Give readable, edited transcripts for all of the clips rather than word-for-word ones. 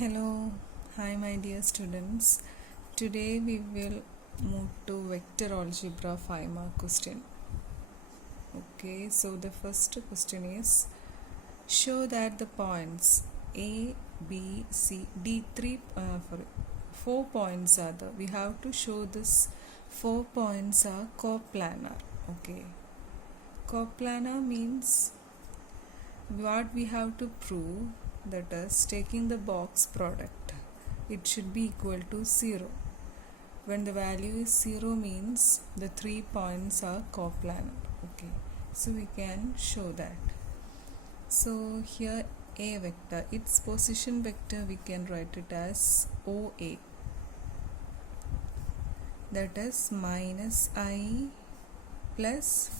Hello, hi my dear students. Today we will move to vector algebra 5 mark question. Okay, so the first question is show that the points A, B, C, D, four points are the. We have to show this 4 points are coplanar. Okay, coplanar means what we have to prove, that is taking the box product, it should be equal to 0. When the value is 0 means the 3 points are coplanar. Okay, so we can show that. So here A vector, its position vector we can write it as OA, that is minus I plus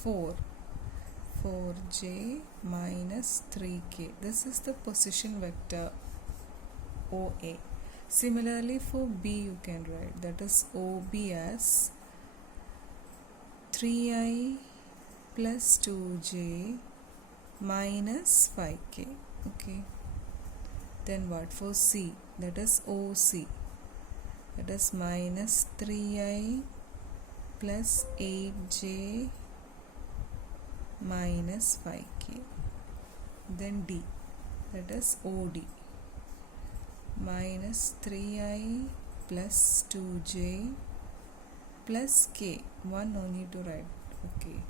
4j minus 3k. This is the position vector OA. Similarly for B you can write, that is OB as 3i plus 2j minus 5k. Okay, then what for C, that is OC, that is minus 3i plus 8j minus 5k. Then D, that is OD, minus 3i plus 2j plus k. 1 no need to write. Okay,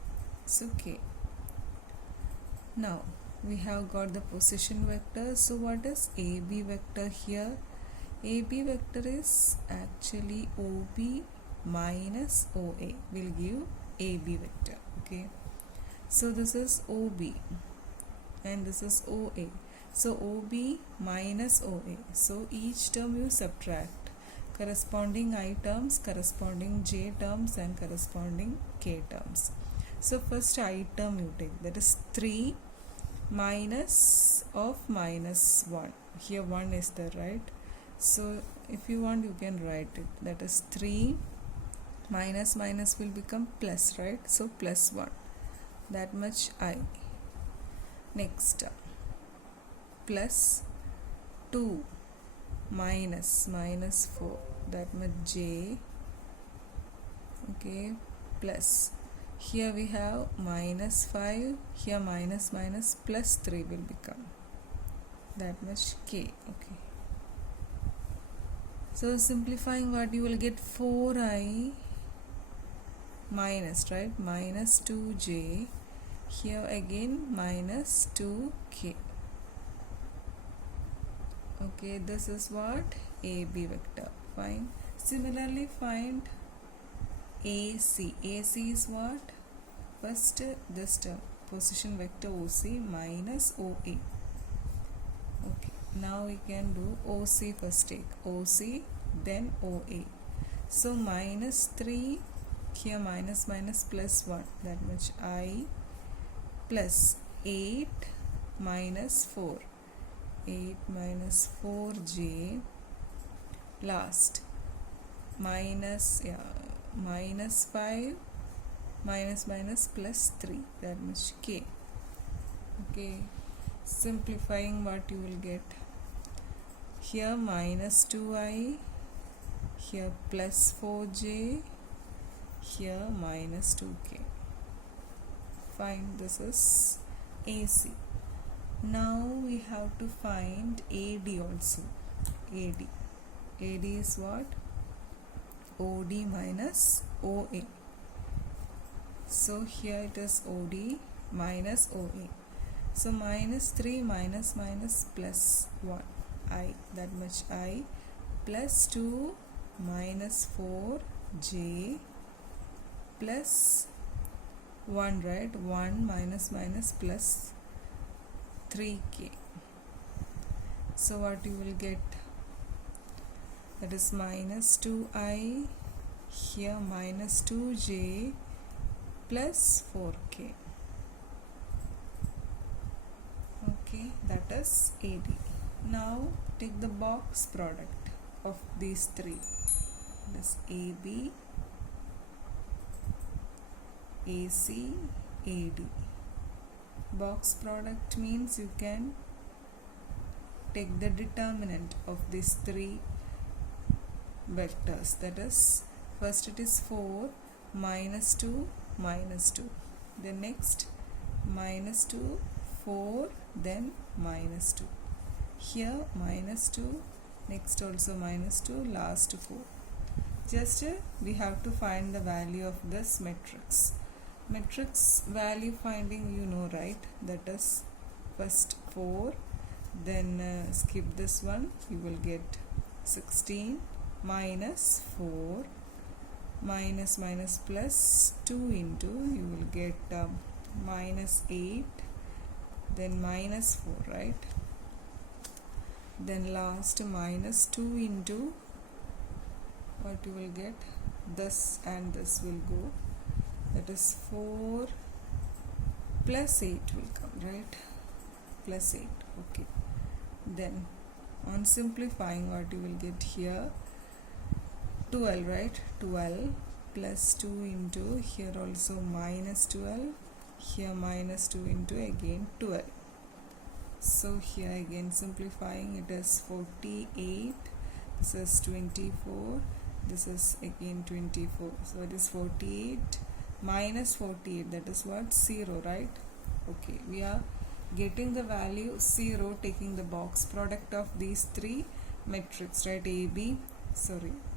so k. Now we have got the position vector. So what is AB vector here? AB vector is actually OB minus OA will give AB vector. Okay, so this is OB and this is OA. So OB minus OA. So each term you subtract. Corresponding I terms, corresponding J terms and corresponding K terms. So first I term you take, that is 3 minus of minus 1. Here 1 is there, right? So if you want you can write it, that is 3 minus minus will become plus, right? So plus 1, that much I. Next plus 2 minus 4, that much j. Okay, plus here we have minus 5, here minus plus 3 will become, that much k. Okay, so simplifying what you will get, 4i minus, right, minus 2j, here again minus 2k. Okay, this is what AB vector. Fine. Similarly find AC. AC is what? First this term, position vector OC minus OA. Okay, now we can do OC first, take OC then OA. So minus 3, here minus plus 1, that much I, plus 8 minus 4, 8 minus 4j, last minus 5 minus plus 3, that much k. Okay, simplifying what you will get, here minus 2i, here plus 4j, here minus 2k. Fine, this is AC. Now we have to find AD also. AD is what? OD minus OA. So here it is OD minus OA. So minus 3 minus plus 1 I, that much I, plus 2 minus 4j plus 1, right, 1 minus plus 3k. So what you will get, that is minus 2i, here minus 2j plus 4k. Okay, that is AD. Now take the box product of these three, that is AB, AC, AD. Box product means you can take the determinant of these three vectors, that is, first it is 4 minus 2 minus 2, then next minus 2 4 then minus 2, here minus 2, next also minus 2, last 4. Just we have to find the value of this matrix. Matrix value finding you know, right? That is first 4, then skip this one, you will get 16 minus 4 minus minus plus 2 into, you will get minus 8, then minus 4, right? Then last minus 2 into, what you will get, this and this will go, that is 4 plus 8 will come, right? Plus 8, okay. Then on simplifying, what you will get here, 12, right? 12 plus 2 into, here also minus 12, here minus 2 into again 12. So here again simplifying, it is 48, this is 24, this is again 24, so it is 48 minus 48, that is what, 0, right? Okay, we are getting the value 0 taking the box product of these three matrices, right?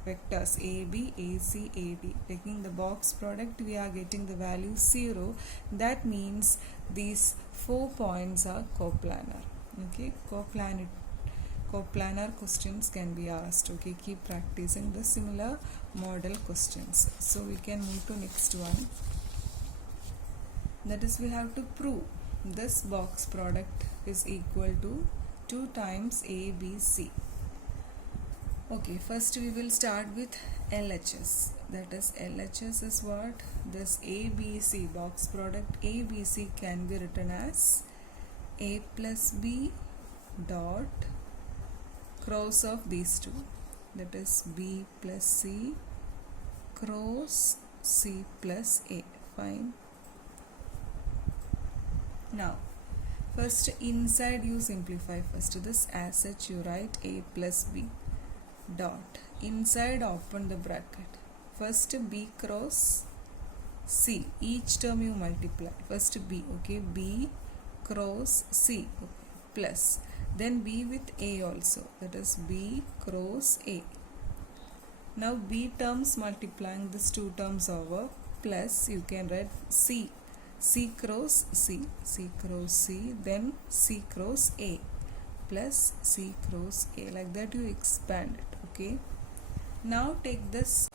Vectors AB, AC, AD, taking the box product, we are getting the value 0. That means these 4 points are coplanar. Okay, coplanar questions can be asked. Okay, keep practicing the similar model questions. So we can move to next one. That is, we have to prove this box product is equal to 2 times ABC. Okay, first we will start with LHS. That is, LHS is what? This ABC box product ABC can be written as A plus B dot cross of these two. That is B plus C cross C plus A. Fine. Now, first inside you simplify first this, as such you write A plus B dot, inside open the bracket, first B cross C, each term you multiply, first B, okay, B cross C, okay, plus, then B with A also, that is B cross A. Now B terms multiplying these two terms over, plus you can write C, C cross C, C cross C, then C cross A, plus C cross A, like that you expand it. Okay, now take this,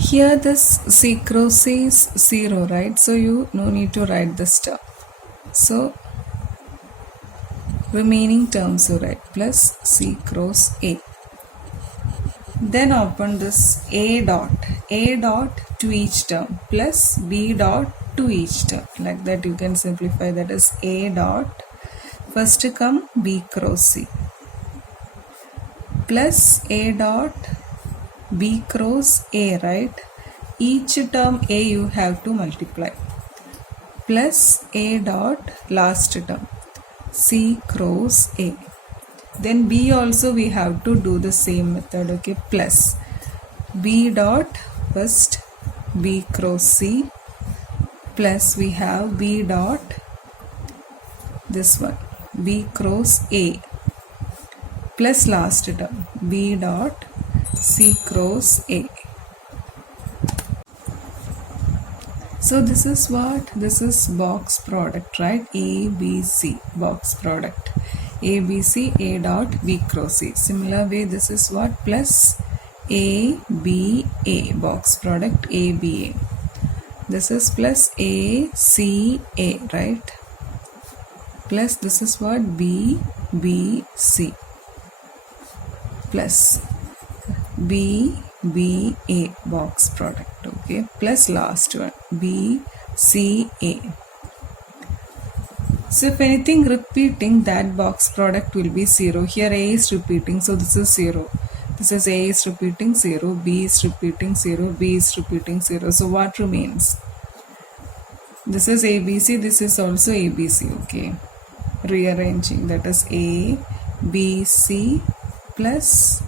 here this C cross C is 0, right? So you no need to write this term, so remaining terms you write, plus C cross A. Then open this A dot to each term, plus B dot to each term, like that you can simplify, that is A dot, first come B cross C, plus A dot B cross A, right? Each term A you have to multiply, plus A dot last term C cross A. Then B also we have to do the same method, okay, plus B dot first B cross C, plus we have B dot, this one B cross A, plus last term B dot C cross A. So this is what? This is box product, right? ABC box product. ABC A dot B cross A. Similar way, this is what? Plus ABA box product ABA. This is plus ACA, right? Plus this is what? BBC plus BBA box product, okay, plus last one BCA. So if anything repeating, that box product will be 0. Here A is repeating, so this is 0. This is A is repeating 0, B is repeating 0, B is repeating 0. So what remains? This is ABC, this is also ABC, okay. Rearranging, that is A, BC plus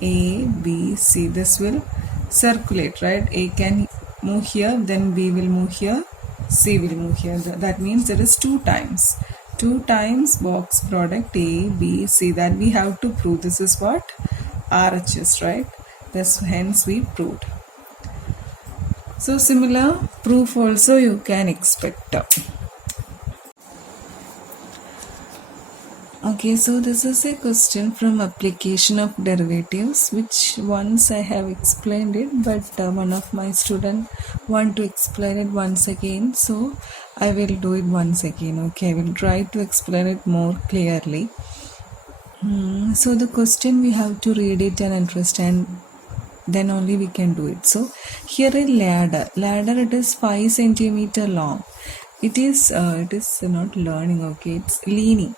ABC. This will circulate, right? A can move here, then B will move here, C will move here. That means there is 2 times. 2 times box product A, B, C. That we have to prove. This is what? RHS, right? That's hence we proved. So similar proof also you can expect. Okay, so this is a question from application of derivatives, which once I have explained it, but one of my students want to explain it once again, so I will do it once again. Okay, I will try to explain it more clearly. So the question we have to read it and understand, then only we can do it. So here a ladder it is 5 centimeter long. It is not learning. Okay, it's leaning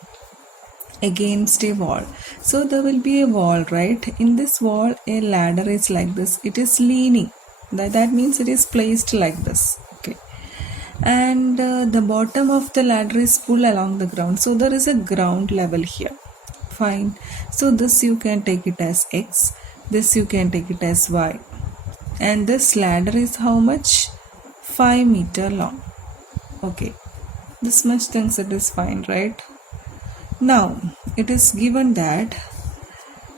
against a wall. So there will be a wall, right? In this wall a ladder is like this. It is leaning. That means it is placed like this. Okay, and the bottom of the ladder is pulled along the ground. So there is a ground level here. Fine. So this you can take it as X. This you can take it as Y. And this ladder is how much? 5 meter long. Okay, this much things it is fine, right? Now it is given that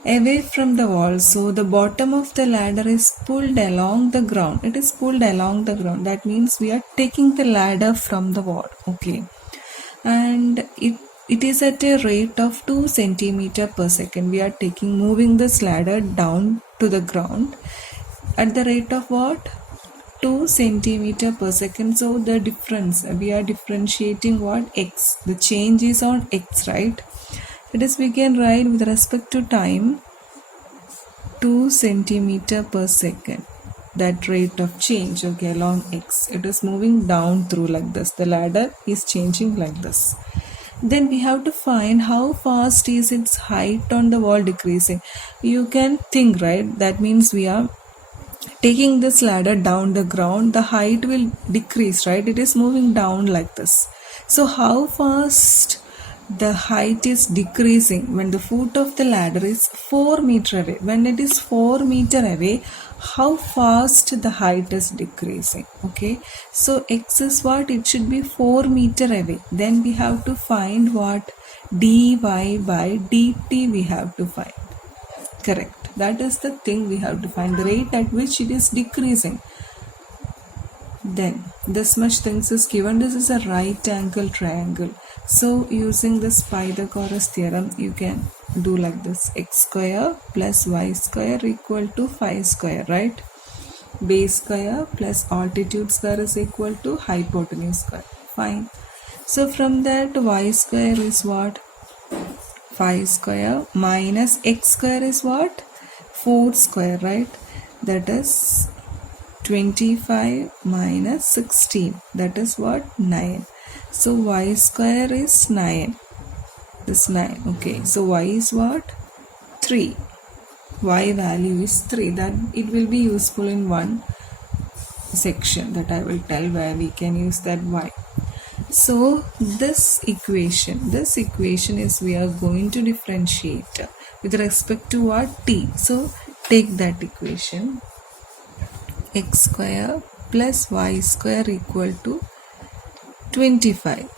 away from the wall, so the bottom of the ladder is pulled along the ground. It is pulled along the ground. That means we are taking the ladder from the wall. Okay, and it is at a rate of 2 centimeter per second. We are moving this ladder down to the ground at the rate of what? 2 centimeter per second. So the difference, we are differentiating what? X. The change is on X, right? It is, we can write with respect to time 2 centimeter per second. That rate of change, okay, along X. It is moving down through like this. The ladder is changing like this. Then we have to find how fast is its height on the wall decreasing. You can think, right? That means we are taking this ladder down the ground. The height will decrease, right? It is moving down like this. So how fast the height is decreasing when the foot of the ladder is 4 meter away? When it is 4 meter away, how fast the height is decreasing? Okay, so X is what? It should be 4 meter away. Then we have to find what? Dy by dt we have to find. Correct. That is the thing we have to find, the rate at which it is decreasing. Then this much things is given. This is a right angle triangle. So using this Pythagoras theorem, you can do like this: x square plus y square equal to 5 square, right? Base square plus altitude square is equal to hypotenuse square. Fine. So from that, y square is what? 5 square minus x square is what? 4 square, right? That is 25 minus 16. That is what? 9. So y square is 9. This 9. Okay. So y is what? 3. Y value is 3. That it will be useful in one section that I will tell where we can use that y. So this equation is we are going to differentiate with respect to what? T. So take that equation, x square plus y square equal to 25.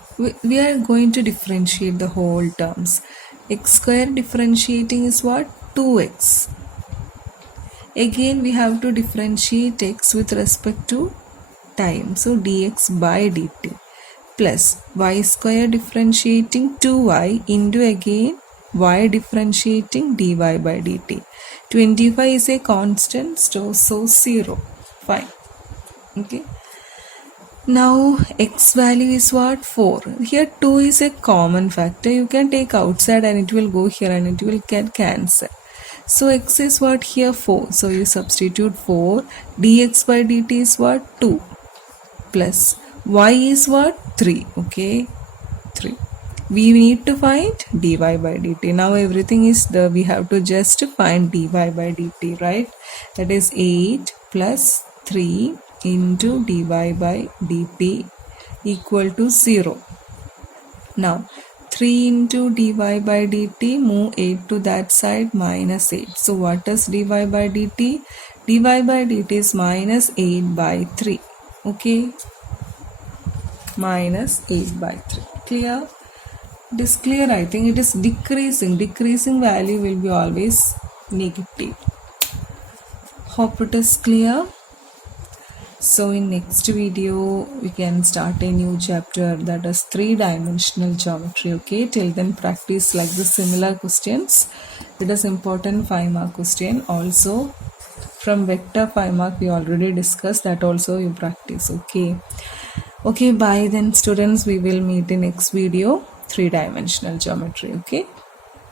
We are going to differentiate the whole terms. X square differentiating is what? 2x. Again we have to differentiate x with respect to time. So dx by dt plus y square differentiating 2y into again y differentiating dy by dt. 25 is a constant, so 0. Fine. Okay. Now x value is what? 4. Here 2 is a common factor. You can take outside and it will go here and it will get cancelled. So x is what? Here 4. So you substitute 4. Dx by dt is what? 2. Plus y is what? 3. Okay. 3. We need to find dy by dt. Now everything is there. We have to just find dy by dt, right? That is 8 plus 3 into dy by dt equal to 0. Now 3 into dy by dt, move 8 to that side, minus 8. So what is dy by dt? Dy by dt is minus 8 by 3. Okay, minus 8 by 3. Clear? It is clear. I think it is decreasing value will be always negative. Hope it is clear. So in next video we can start a new chapter, that is 3-dimensional geometry. Okay, till then practice like the similar questions. It is important 5-mark question. Also from vector 5-mark we already discussed, that also you practice. Okay, bye then students, we will meet in next video, 3-dimensional geometry. Okay.